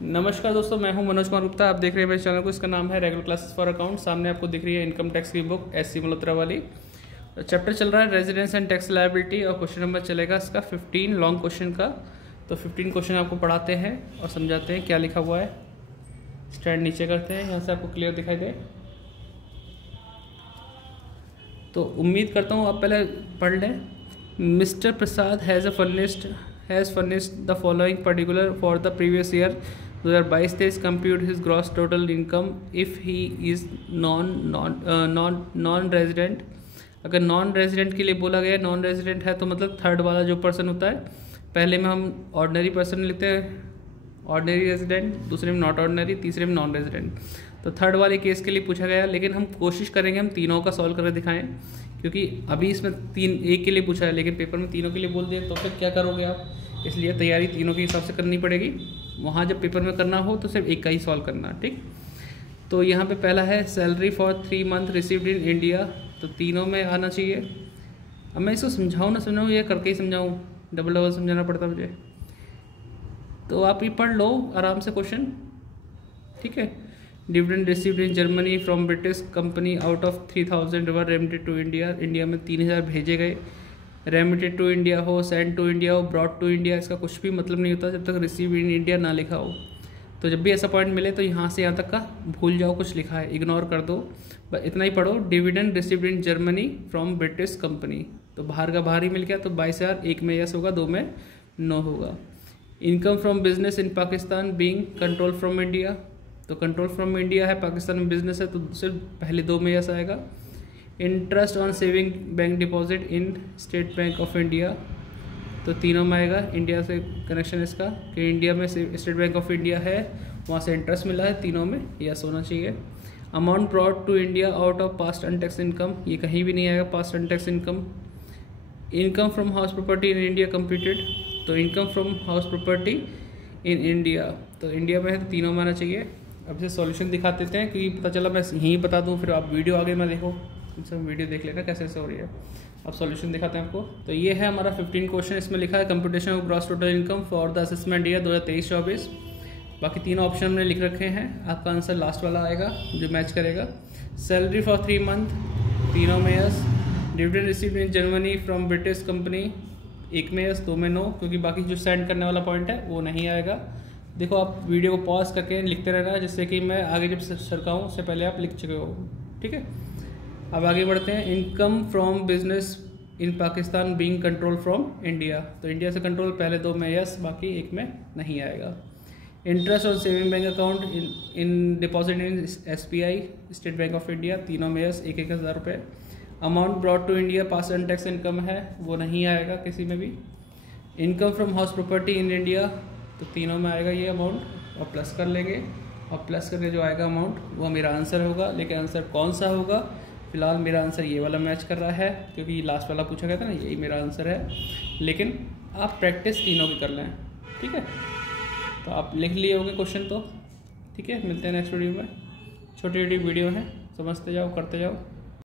नमस्कार दोस्तों, मैं हूं मनोज कुमार गुप्ता। आप देख रहे हैं मेरे चैनल को। इसका नाम है रेगुलर क्लासेस फॉर अकाउंट। सामने आपको दिख रही है इनकम टैक्स की बुक SC मल्होत्रा वाली। चैप्टर चल रहा है रेजिडेंस एंड टैक्स लायबिलिटी और क्वेश्चन नंबर चलेगा इसका 15 लॉन्ग क्वेश्चन का। तो 15 क्वेश्चन आपको पढ़ाते हैं और समझाते हैं क्या लिखा हुआ है। स्टैंड नीचे करते हैं, यहाँ से आपको क्लियर दिखाई दे। तो उम्मीद करता हूँ आप पहले पढ़ लें। Mister Prasad has furnished the following particular for the previous year 2022-23 compute his gross total income if he is non resident। अगर नॉन रेजिडेंट के लिए बोला गया, नॉन रेजिडेंट है तो मतलब थर्ड वाला जो पर्सन होता है, पहले में हम ऑर्डिनरी पर्सन लिखते हैं, ऑर्डिनरी रेजिडेंट, दूसरे में नॉट ऑर्डिनरी, तीसरे में नॉन रेजिडेंट। तो थर्ड वाले केस के लिए पूछा गया, लेकिन हम कोशिश करेंगे हम तीनों का सॉल्व करके दिखाएं, क्योंकि अभी इसमें एक के लिए पूछा है लेकिन पेपर में तीनों के लिए बोल दिए तो फिर क्या करोगे आप। इसलिए तैयारी तीनों के हिसाब से करनी पड़ेगी। वहाँ जब पेपर में करना हो तो सिर्फ एक का ही सॉल्व करना, ठीक। तो यहाँ पे पहला है salary for 3 month received in India, तो तीनों में आना चाहिए। अब मैं इसको समझाऊँ ना समझाऊँ या करके ही समझाऊँ, डबल समझाना पड़ता मुझे। तो आप ये पढ़ लो आराम से क्वेश्चन, ठीक है। Dividend received in Germany from British company out of 3000 were remitted to India. India में 3000 भेजे गए। रेमिटेड टू इंडिया हो, सेंड टू इंडिया हो, ब्रॉड टू इंडिया, इसका कुछ भी मतलब नहीं होता जब तक रिसीव इन इंडिया ना लिखा हो। तो जब भी ऐसा पॉइंट मिले तो यहाँ से यहाँ तक का भूल जाओ, कुछ लिखा है इग्नोर कर दो, बस इतना ही पढ़ो। Dividend received in Germany from British company, तो बाहर का बाहर ही मिल गया, तो 22,000, एक में यस होगा, दो में नो होगा। Income from business in Pakistan being control from India, तो कंट्रोल फ्रॉम इंडिया है, पाकिस्तान में बिजनेस है, तो सिर्फ पहले दो में यस आएगा। Interest on saving bank deposit in state bank of India, तो तीनों में आएगा। इंडिया से कनेक्शन इसका कि इंडिया में स्टेट बैंक ऑफ इंडिया है, वहाँ से इंटरेस्ट मिला है, तीनों में यस होना चाहिए। Amount brought to India out of past untaxed income, ये कहीं भी नहीं आएगा past untaxed income. Income from house property in India computed, तो income from house property in India, तो इंडिया में है तो तीनों में आना चाहिए। अब से सॉल्यूशन दिखा देते हैं, क्योंकि पता चला मैं यहीं बता दूं फिर आप वीडियो आगे में देखो, सब वीडियो देख लेना कैसे हो रही है। अब सॉल्यूशन दिखाते हैं आपको। तो ये है हमारा 15 क्वेश्चन। इसमें लिखा है computation of gross total income for the assessment year 2023-24। बाकी तीनों ऑप्शन हमने लिख रखे हैं, आपका आंसर लास्ट वाला आएगा जो मैच करेगा। सैलरी फॉर 3 मंथ, तीनों में yes. Dividend received in Germany from British company, एक में यस, दो में नो, क्योंकि बाकी जो सेंड करने वाला पॉइंट है वो नहीं आएगा। देखो आप वीडियो को पॉज करके लिखते रहना, जिससे कि मैं आगे जब सरकाऊँ उससे पहले आप लिख चुके हो, ठीक है। अब आगे बढ़ते हैं। Income from business in Pakistan being control from India, तो इंडिया से कंट्रोल, पहले दो में यस, बाकी एक में नहीं आएगा। Interest on saving bank account in deposit in SBI state bank of India, तीनों में यस, 1,000 रुपये। Amount brought to India past untaxed income है, वो नहीं आएगा किसी में भी। Income from house property in India, तो तीनों में आएगा ये अमाउंट, और प्लस कर लेंगे, और प्लस करके जो आएगा अमाउंट वो मेरा आंसर होगा। लेकिन आंसर कौन सा होगा, फिलहाल मेरा आंसर ये वाला मैच कर रहा है, क्योंकि लास्ट वाला पूछा गया था ना, यही मेरा आंसर है। लेकिन आप प्रैक्टिस तीनों की कर लें, ठीक है। तो आप लिख लिए होंगे क्वेश्चन तो, ठीक है। मिलते हैं नेक्स्ट वीडियो में। छोटी छोटी वीडियो है, समझते जाओ, करते जाओ।